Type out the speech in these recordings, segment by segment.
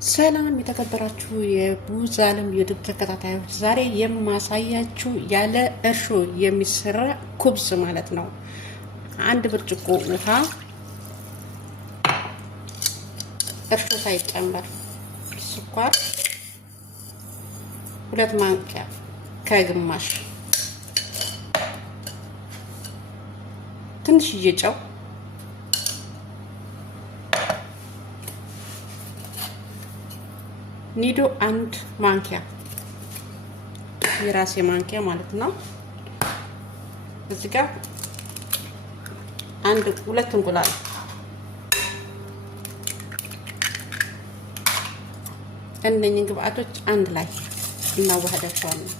ሰላም የተከበራችሁ የቡዝ ዓለም ዩቲዩብ ተከታታዮች፣ ዛሬ የማሳያችሁ ያለ እርሾ የሚሰራ ኩብዝ ማለት ነው። አንድ ብርጭቆ ውሃ እርሾ ሳይጨመር፣ ስኳር 2 ማንኪያ ከግማሽ፣ ትንሽዬ ጨው፣ ኒዶ 1 ማንኪያ የራሴ ማንኪያ ማለት ነው። እዚህ ጋር 2 እንቁላል፣ እነኚህን ግብአቶች አንድ ላይ እናዋህዳቸዋለን።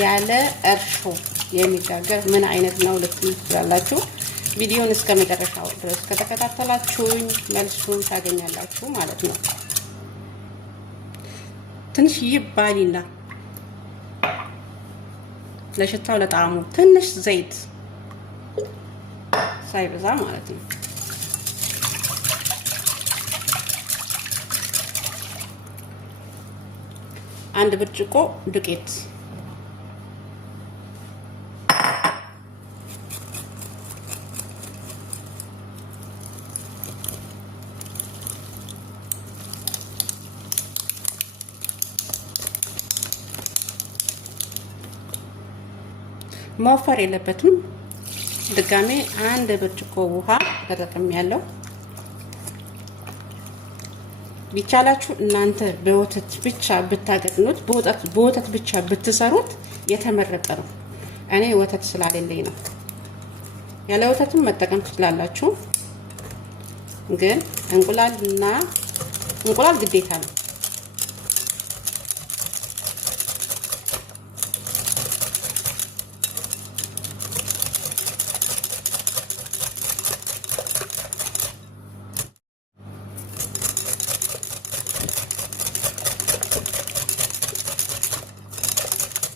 ያለ እርሾ የሚጋገር ምን አይነት ነው ልትሉ ትችላላችሁ። ቪዲዮን እስከ መጨረሻው ድረስ ከተከታተላችሁኝ መልሱን ታገኛላችሁ ማለት ነው። ትንሽ ይባሊና ለሽታው ለጣዕሙ ትንሽ ዘይት ሳይበዛ ማለት ነው። አንድ ብርጭቆ ዱቄት፣ መወፈር የለበትም። ድጋሜ 1 ብርጭቆ ውሃ ተጠቅሜያለሁ። ቢቻላችሁ እናንተ በወተት ብቻ ብታገጥኑት፣ በወተት ብቻ ብትሰሩት የተመረጠ ነው። እኔ ወተት ስላሌለኝ ነው። ያለ ወተትም መጠቀም ትችላላችሁ፣ ግን እንቁላል ግዴታ ነው።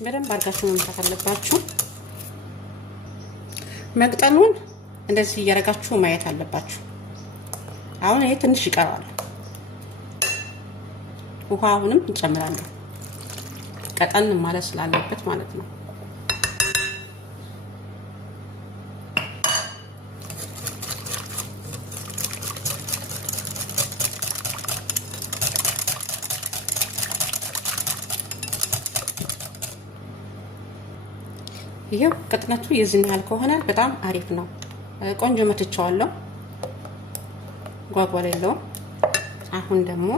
በደንብ አድርጋችሁ መምታት አለባችሁ። መቅጠኑን እንደዚህ እያደረጋችሁ ማየት አለባችሁ። አሁን ይሄ ትንሽ ይቀራል። ውሃውንም እንጨምራለን፣ ቀጠን ማለት ስላለበት ማለት ነው። ይሄው ቅጥነቱ የዚህን ያህል ከሆነ በጣም አሪፍ ነው። ቆንጆ መትቻለሁ፣ ጓጓላ የለውም። አሁን ደግሞ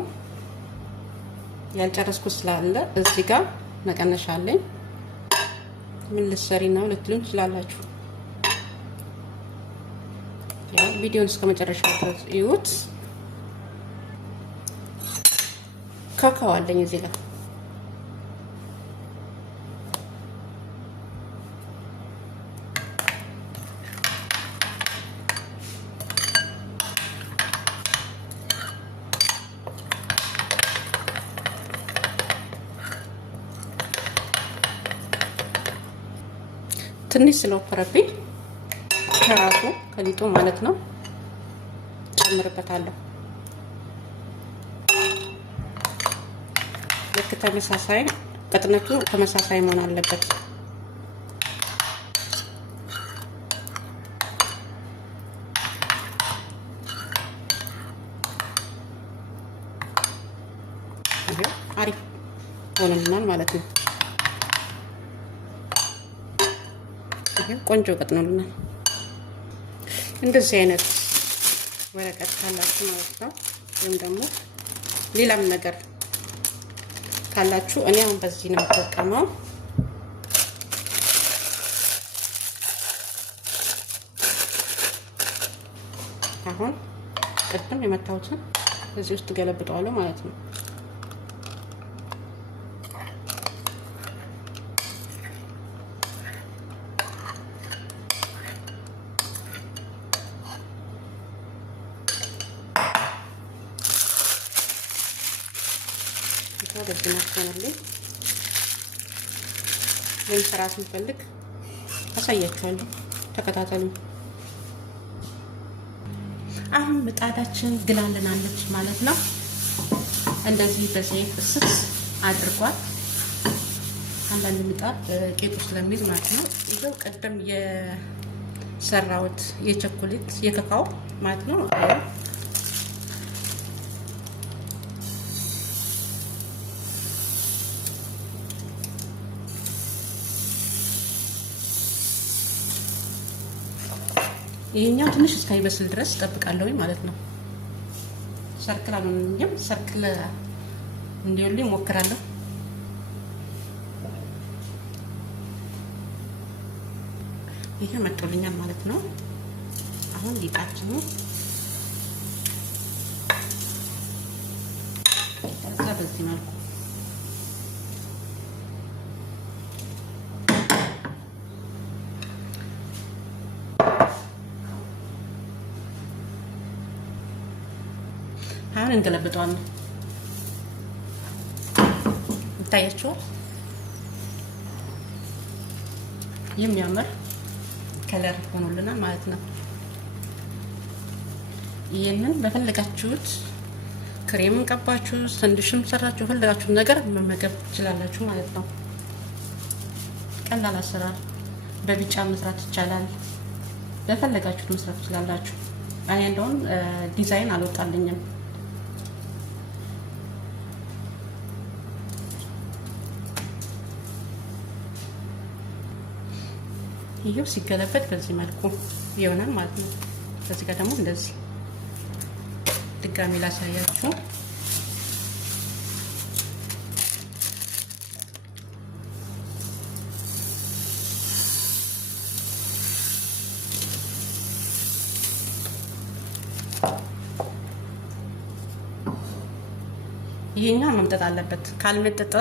ያልጨረስኩት ስላለ እዚህ ጋር መቀነሻ አለኝ። ምን ልትሰሪ ነው ልትሉኝ ትችላላችሁ። ያው ቪዲዮን እስከ መጨረሻው ድረስ እዩት። ካካው አለኝ እዚህ ጋር ትንሽ ስለወፈረብኝ ከራሱ ከሊጡ ማለት ነው ጨምርበታለሁ። ልክ ተመሳሳይ ቅጥነቱ ተመሳሳይ መሆን አለበት። ይሄ አሪፍ ሆነናል ማለት ነው። ቆንጆ ቀጥኖልናል። እንደዚህ አይነት ወረቀት ካላችሁ ማለት ነው፣ ወይም ደግሞ ሌላም ነገር ካላችሁ፣ እኔ አሁን በዚህ ነው የምጠቀመው። አሁን ቅድም የመታሁትን እዚህ ውስጥ ገለብጠዋለሁ ማለት ነው። ወደዚህ ማስተናለኝ ለምስራት እንፈልግ አሳያችኋለሁ። ተከታተሉ። አሁን ምጣዳችን ግላልናለች ማለት ነው። እንደዚህ በዘይት እስስ አድርጓል። አንዳንድ ምጣድ ቄጡ ስለሚይዝ ማለት ነው። ይሄው ቀደም የሰራሁት የቸኮሌት የካካኦ ማለት ነው። ይሄኛው ትንሽ እስካይበስል ድረስ እጠብቃለሁ ማለት ነው። ሰርክል አልሆነኝም፣ ሰርክል እንዲውልኝ እሞክራለሁ። ይሄ መጥቶልኛል ማለት ነው። አሁን ሊጣችን ከዛ በዚህ መልኩ አሁን እንገለብጠዋለን። ይታያችኋል የሚያምር ከለር ሆኖልናል ማለት ነው። ይሄንን በፈለጋችሁት ክሬም ቀባችሁ፣ ሰንድሽም ሰራችሁ፣ ፈለጋችሁት ነገር መመገብ ትችላላችሁ ማለት ነው። ቀላል አሰራር፣ በቢጫ መስራት ይቻላል። በፈለጋችሁት መስራት ትችላላችሁ። እኔ እንደውም ዲዛይን አልወጣልኝም። ይሄው ሲገለበጥ በዚህ መልኩ ይሆናል ማለት ነው። በዚህ ጋር ደግሞ እንደዚህ ድጋሚ ላሳያችሁ። ይሄኛው መምጠጥ አለበት። ካልመጠጠ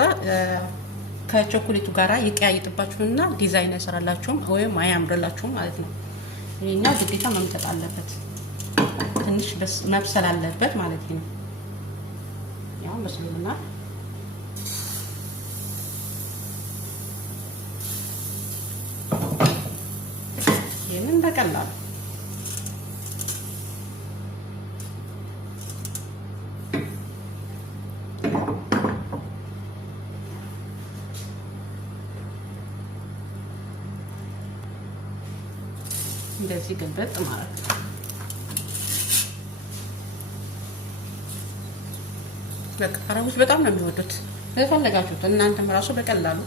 ከቾኮሌቱ ጋራ ይቀያይጥባችሁና ዲዛይን አይሰራላችሁም ወይም አያምርላችሁም ማለት ነው። ይሄኛው ግዴታ መምጠጥ አለበት፣ ትንሽ መብሰል አለበት ማለት ነው። ያው በስሉና ይሄንን በቀላሉ እንደዚህ ገልበጥ ማለት ነው። በቃ አረቦች በጣም ነው የሚወዱት። ለፈለጋችሁት እናንተም ራሱ በቀላሉ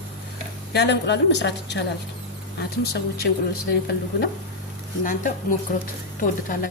ያለ እንቁላል መስራት ይቻላል። አትም ሰዎች እንቁላል ስለሚፈልጉ ነው። እናንተ ሞክሩት፣ ትወዱታላችሁ።